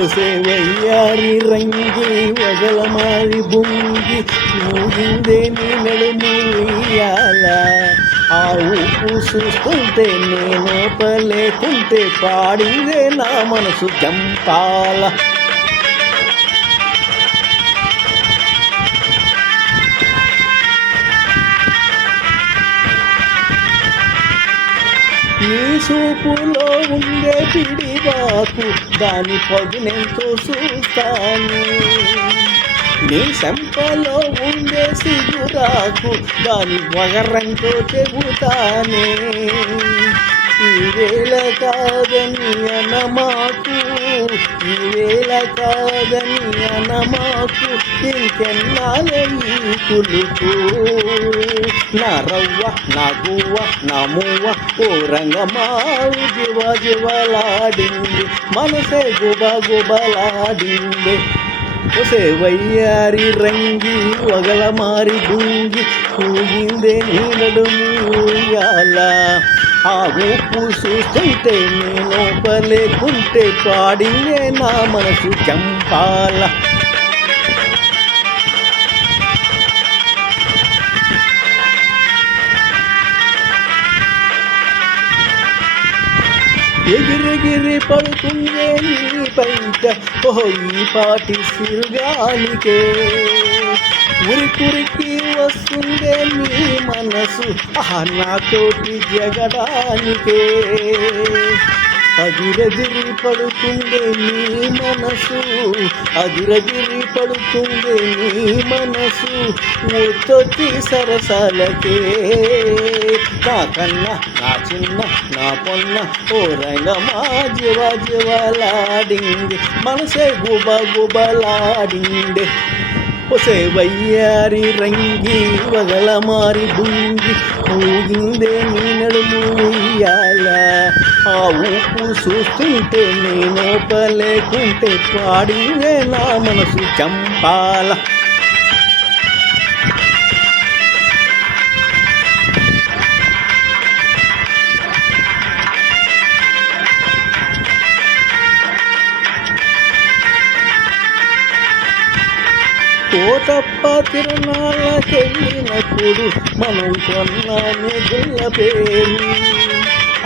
ఒసే వయ్యారి రంగి వగల మారి బొంగి మూగిందే నీ నడుము ఉయ్యాల. ఆ ఊపు చూస్తుంటే నేను పలేకుంటే పాడిందే నా మనసు జంపాల. నీ చూపులో ఉండే పిడివాకు దాని పదునెంతో చూస్తాను. నీ చెంపలో ఉండే సిగురాకు దాని వగరంతో చెబుతానే. ఈవేళ కాదని అనమాకు, ఈవేళ కాదని అనమాకు, ఇంకెన్నాళ్ళే ఈ కులుకు. నా రవ్వ నా గువ్వ నా మువ్వ ఓ రంగమావు జివ జివలాడింది, మనసే గుబ గుబలాడింది. ఒసే వయ్యారి రంగి వగల మారి గుంగి ఊగిందే నీ నడుము ఉయ్యాల. ఆ ఊపు చూస్తుంటే నేను పలేకుంటే పాడిందే నా మనసు జంపాల. ఎగిరెగిరి పడుతుందే నీ బయట ఓహో ఈ పాటి సిరుగాలికే. ఉరికురికి వస్తుందే నీ మనసు నాతోటి జగడానికే. అదిరదిరి పడుతుందే నీ మనసు, అదిరదిరి పడుతుందే నీ మనసు ఒత్తొత్తి సరసాలకే. నా కన్న నా చిన్న నా పొన్న ఓ రంగమా జివ జివలాడింది, మనసే గుబ గుబలాడింది. ఒసే వయ్యారి రంగి వగల మారి బుంగి ఊగిందే నీ నడుము ఉయ్యాల. ఆ ఊపు చూస్తుంటే నేను పలేకుంటే పాడిందే నా మనసు చంపాల. కోటప్ప తిరణాలకెళ్ళినప్పుడు మనం కొన్నానే గుల్ల పేరు,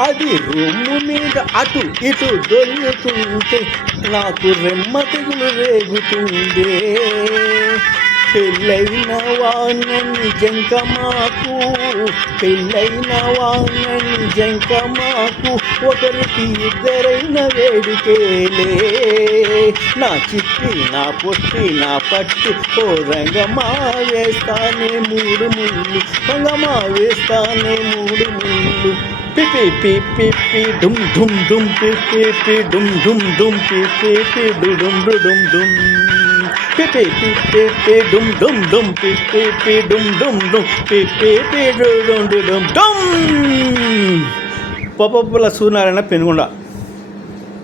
అది రొమ్ము మీద అటు ఇటు దొల్లుతుంటే నాకు రెమ్మ తెగులు రేగుతుందే. పెళ్ళైన వాణ్ణి జంకమాకు, పెళ్ళైన వాణ్ణి జంకమాకు, ఒకరికి ఇద్దరైన వేడుకేలే. నా చిట్టి నా పొట్టి నా పట్టి ఓ రంగమా వేస్తానే మూడు ముళ్ళు, రంగమా వేస్తానే మూడు ముళ్ళు. పిపి పిపి పి డుమ్ డుమ్ డుమ్ పిపి పి డుమ్ డుమ్ డుమ్ పిపి పి డుమ్ డుమ్ డుమ్ పిపి పిపి పి డుమ్ డుమ్ డుమ్ పిపి పి డుమ్ డుమ్ డుమ్ పిపి పి డుమ్ డుమ్ డుమ్. పప్పుల సూర్యనారాయణ పెనుగొండ.